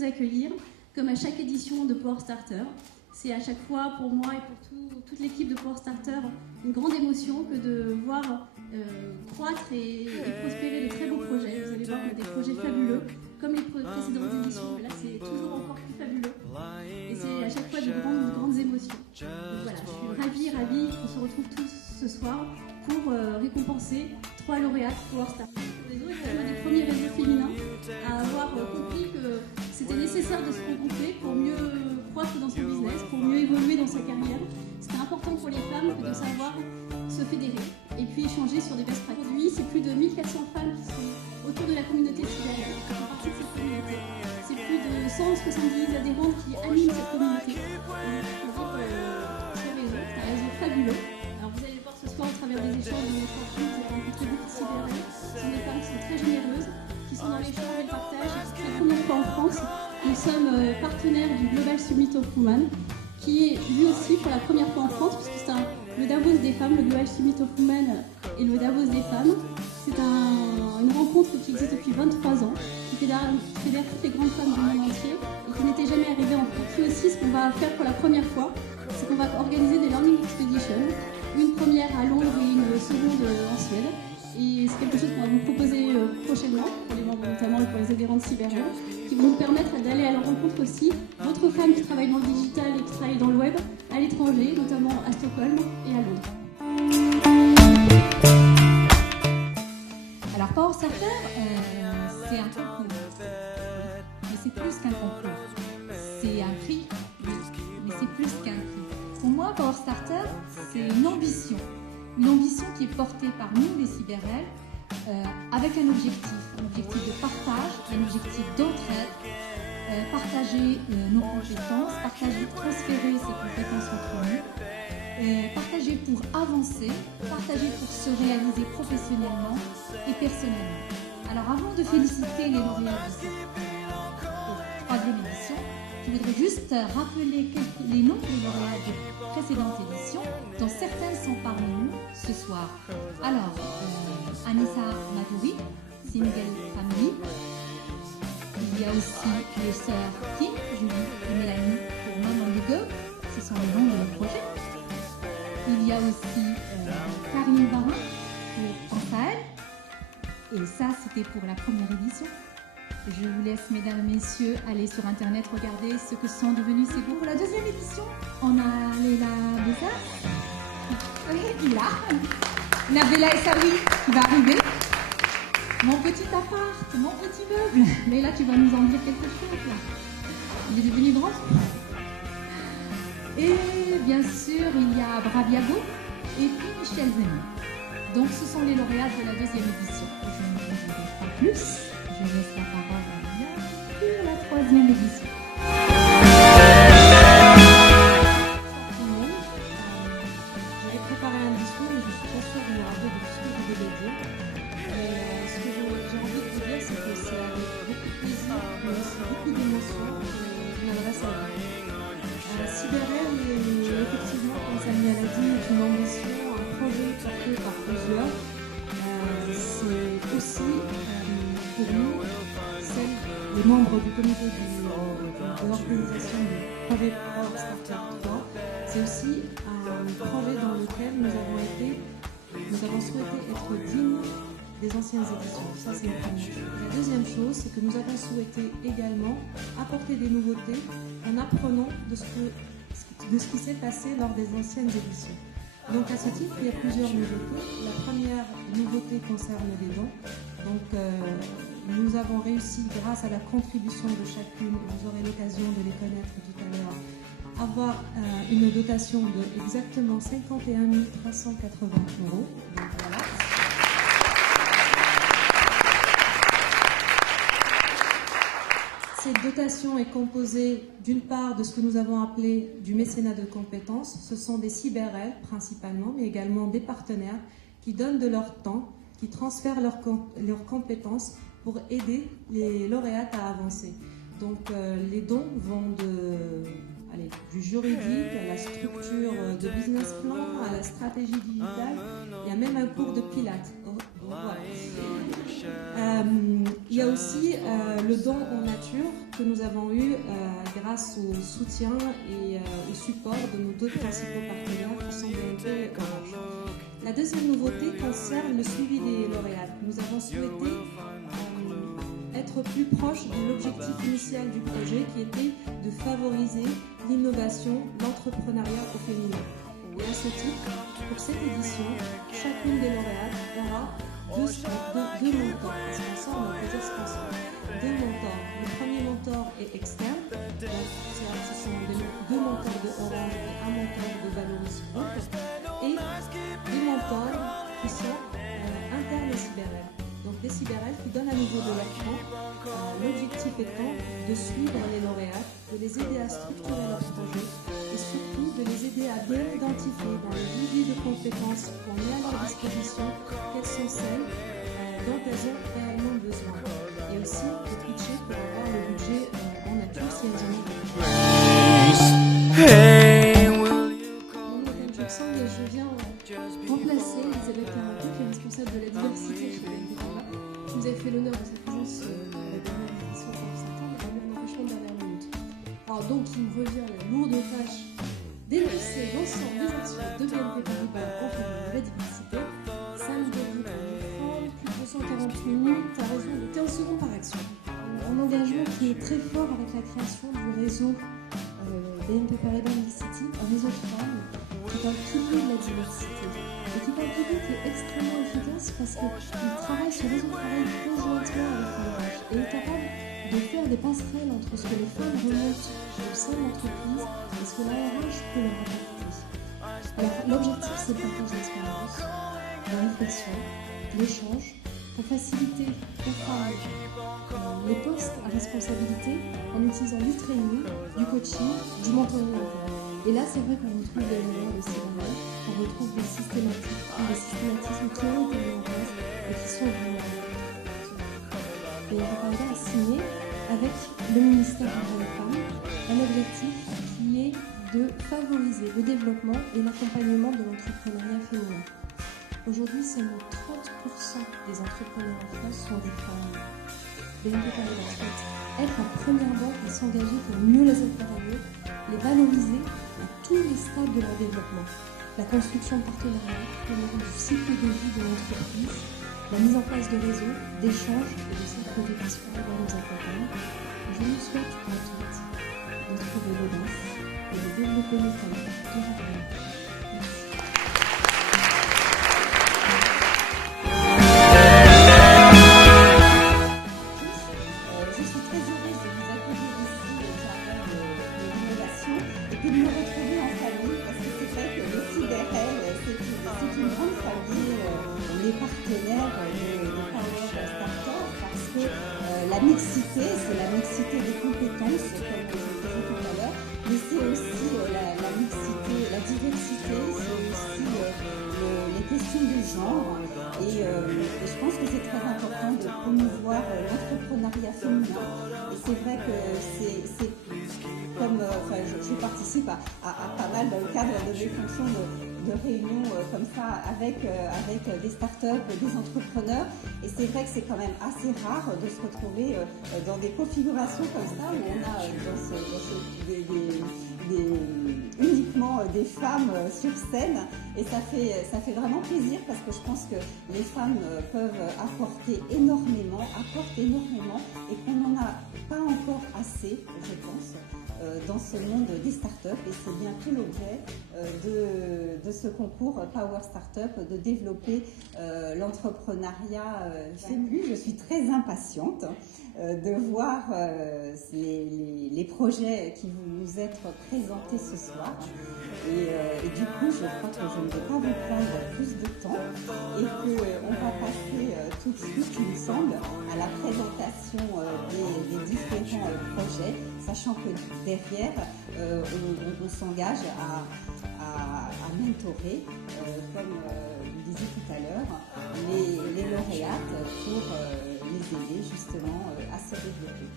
vous accueillir, comme à chaque édition de Power Starter. C'est à chaque fois pour moi et pour toute l'équipe de Power Starter une grande émotion que de voir croître et prospérer de très beaux projets. Vous allez voir qu'on a des projets fabuleux, comme les précédentes éditions, mais là c'est toujours encore plus fabuleux. Et c'est à chaque fois de grandes émotions. Donc voilà, je suis ravie qu'on se retrouve tous ce soir pour récompenser 3 lauréats Power Starter. Les autres également des premiers réseaux féminins à avoir compris que c'était nécessaire de se rencontrer pour mieux croître dans son business, pour mieux évoluer dans sa carrière. C'était important pour les femmes de savoir se fédérer et puis échanger sur des best practices. Aujourd'hui, c'est plus de 1400 femmes qui sont autour de la communauté cybernétique, qui font partie de cette communauté. C'est plus de 170 adhérentes qui animent cette communauté. C'est un réseau fabuleux. Alors vous allez le voir ce soir au travers des échanges de notre entreprise, vous rencontrez beaucoup de cybernétiques. Ce sont des femmes qui sont très généreuses, qui sont dans l'échange et le partage, et qui très première fois en France. Nous sommes partenaires du Global Summit of Women, qui est lui aussi pour la première fois en France, puisque c'est le Davos des femmes, le Global Summit of Women et le Davos des femmes. C'est une rencontre qui existe depuis 23 ans, qui fédère toutes les grandes femmes du monde entier et qui n'était jamais arrivée en France. Et aussi, ce qu'on va faire pour la première fois, c'est qu'on va organiser des Learning Expeditions, une première à Londres et une seconde en Suède. Et c'est quelque chose qu'on va vous proposer prochainement, pour les membres notamment et pour les adhérents de Cyberel, qui vont nous permettre d'aller à la rencontre aussi d'autres femmes qui travaillent dans le digital et qui travaillent dans le web à l'étranger, notamment à Stockholm et à Londres. Alors Power Starter, c'est un concours, mais c'est plus qu'un concours. C'est un prix, mais c'est plus qu'un prix. Pour moi, Power Starter, c'est une ambition qui est portée par nous, les Cyberel, avec un objectif de partage, un objectif d'entraide, partager nos compétences, transférer ces compétences entre nous, partager pour avancer, partager pour se réaliser professionnellement et personnellement. Alors avant de féliciter les lauréats de cette 3e édition, je voudrais juste rappeler les noms des lauréats des précédentes éditions, dont certaines sont parmi nous ce soir. Alors, Anissa Madouri, Single Family. Il y a aussi les sœurs Kim, Julie et Mélanie pour Maman Hugo. Ce sont les noms de nos projets. Il y a aussi Karine Barin pour Pense à elle. Et ça, c'était pour la première édition. Je vous laisse, mesdames et messieurs, aller sur internet, regarder ce que sont devenus ces groupes. Pour la 2e édition, on a Leila Bessa, là, Nabella Essaoui qui va arriver. Mon petit appart, mon petit meuble. Leila, tu vas nous en dire quelque chose là. Il est devenu grand. Et bien sûr, il y a Braviago et puis Michel Zeni. Donc ce sont les lauréats de la 2e édition. Je ne vous dirai pas plus. Je laisse la parole à Liliane pour la 3e édition. J'avais préparé un discours, mais je suis pas sûre de me rappeler de tout ce que je devais dire. Ce que j'ai envie de vous dire, c'est que c'est avec beaucoup de plaisir, mais aussi beaucoup d'émotion que je m'adresse à vous. Cyberel est effectivement, comme Samuel a dit, une ambition, un projet porté par plusieurs. C'est aussi pour nous, les membres du comité de l'organisation du projet Power Starter 3, c'est aussi un projet dans lequel nous avons souhaité être dignes des anciennes éditions. Ça, c'est une première chose. La deuxième chose, c'est que nous avons souhaité également apporter des nouveautés en apprenant de ce qui s'est passé lors des anciennes éditions. Donc à ce titre, il y a plusieurs nouveautés. La première nouveauté concerne les dons. Donc nous avons réussi, grâce à la contribution de chacune, vous aurez l'occasion de les connaître tout à l'heure, avoir une dotation de exactement 51 380 €. Donc voilà. Cette dotation est composée d'une part de ce que nous avons appelé du mécénat de compétences. Ce sont des Cyberel principalement, mais également des partenaires qui donnent de leur temps, qui transfèrent leurs compétences pour aider les lauréates à avancer. Donc les dons vont du juridique à la structure de business plan, à la stratégie digitale. Il y a même un cours de pilates. Oh, voilà. Il y a aussi le don en nature que nous avons eu grâce au soutien et au support de nos deux principaux partenaires qui sont BNP et Orange. La deuxième nouveauté concerne le suivi des lauréats. Nous avons souhaité être plus proche de l'objectif initial du projet qui était de favoriser l'innovation, l'entrepreneuriat au féminin. Et à ce titre, pour cette édition, chacune des lauréates aura deux mentors, parce qu'ensemble on peut dire sponsors. Deux mentors. Le premier mentor est externe, donc ce sont deux mentors de Orange et un mentor de Valoris Group, et des mentors qui sont internes à Cyberel. Donc des Cyberel qui donnent à nouveau de l'écran, l'objectif étant de suivre les lauréats, de les aider à structurer leur projet et surtout de les aider à bien identifier dans le vivier de compétences qu'on met à leur disposition quelles sont celles dont elles ont réellement besoin. Et aussi de pitcher pour avoir le budget en nature si elles en ont besoin. Je viens remplacer Elisabeth Carato, qui est responsable de la diversité chez BNP Paribas. Vous avez fait l'honneur de sa présence à la dernière édition pour septembre, et un empêchement de dernière minute. Alors donc, il me revient la lourde tâche d'énoncer l'ensemble des actions de BNP Paribas en faveur de la diversité. Ça nous donne plus de 240 minutes à raison de 15 secondes par action. Un engagement qui est très fort avec la création du réseau BNP Paribas City, un réseau de femmes qui est un pilier de la diversité et qui est un pilier qui est extrêmement efficace parce qu'il travaille, ce réseau travaille conjointement avec l'ORH et est capable de faire des passerelles entre ce que les femmes remontent au sein de l'entreprise et ce que l'ORH peut leur apporter. Alors l'objectif c'est le partage d'expérience, la réflexion, l'échange pour faciliter aux femmes les postes à responsabilité en utilisant du training, du coaching, du mentoring. Et là, c'est vrai qu'on retrouve des éléments de Cyberel, on retrouve des systématismes qui ont été mis en place et qui sont vraiment et BNP Paribas a signé avec le ministère des Droits des Femmes un objectif qui est de favoriser le développement et l'accompagnement de l'entrepreneuriat féminin. Aujourd'hui, seulement 30% des entrepreneurs en France sont des femmes. BNP Paribas souhaite être la première banque à s'engager pour mieux les accompagner, les valoriser à tous les stades de leur développement. La construction de partenariats, du cycle de vie de l'entreprise, la mise en place de réseaux, d'échanges et de cercles de discussion dans nos accompagne. Je nous souhaite à toutes de trouver l'audace et de développer nos talents durablement. La mixité, c'est la mixité des compétences, comme je le disais tout à l'heure, mais c'est aussi la mixité, la diversité, c'est aussi les questions de genre. Et je pense que c'est très important de promouvoir l'entrepreneuriat féminin. Et c'est vrai que c'est comme, je participe à pas mal dans le cadre de mes fonctions de réunions comme ça avec des startups, des entrepreneurs. Et c'est vrai que c'est quand même assez rare de se retrouver dans des configurations comme ça où on a uniquement des femmes sur scène. Et ça fait vraiment plaisir parce que je pense que les femmes peuvent apporter énormément, et qu'on n'en a pas encore assez, je pense, dans ce monde des startups. Et c'est bien tout l'objet de ce concours Power Startup, de développer l'entrepreneuriat féminin. Je suis très impatiente de voir les projets qui vont nous être présentés ce soir. Et du coup, je crois que je ne vais pas vous prendre plus de temps et qu'on va passer tout de suite, il me semble, à la présentation des différents projets, sachant que derrière, on s'engage à mentorer, comme vous disiez tout à l'heure, les lauréates pour les aider justement à se développer.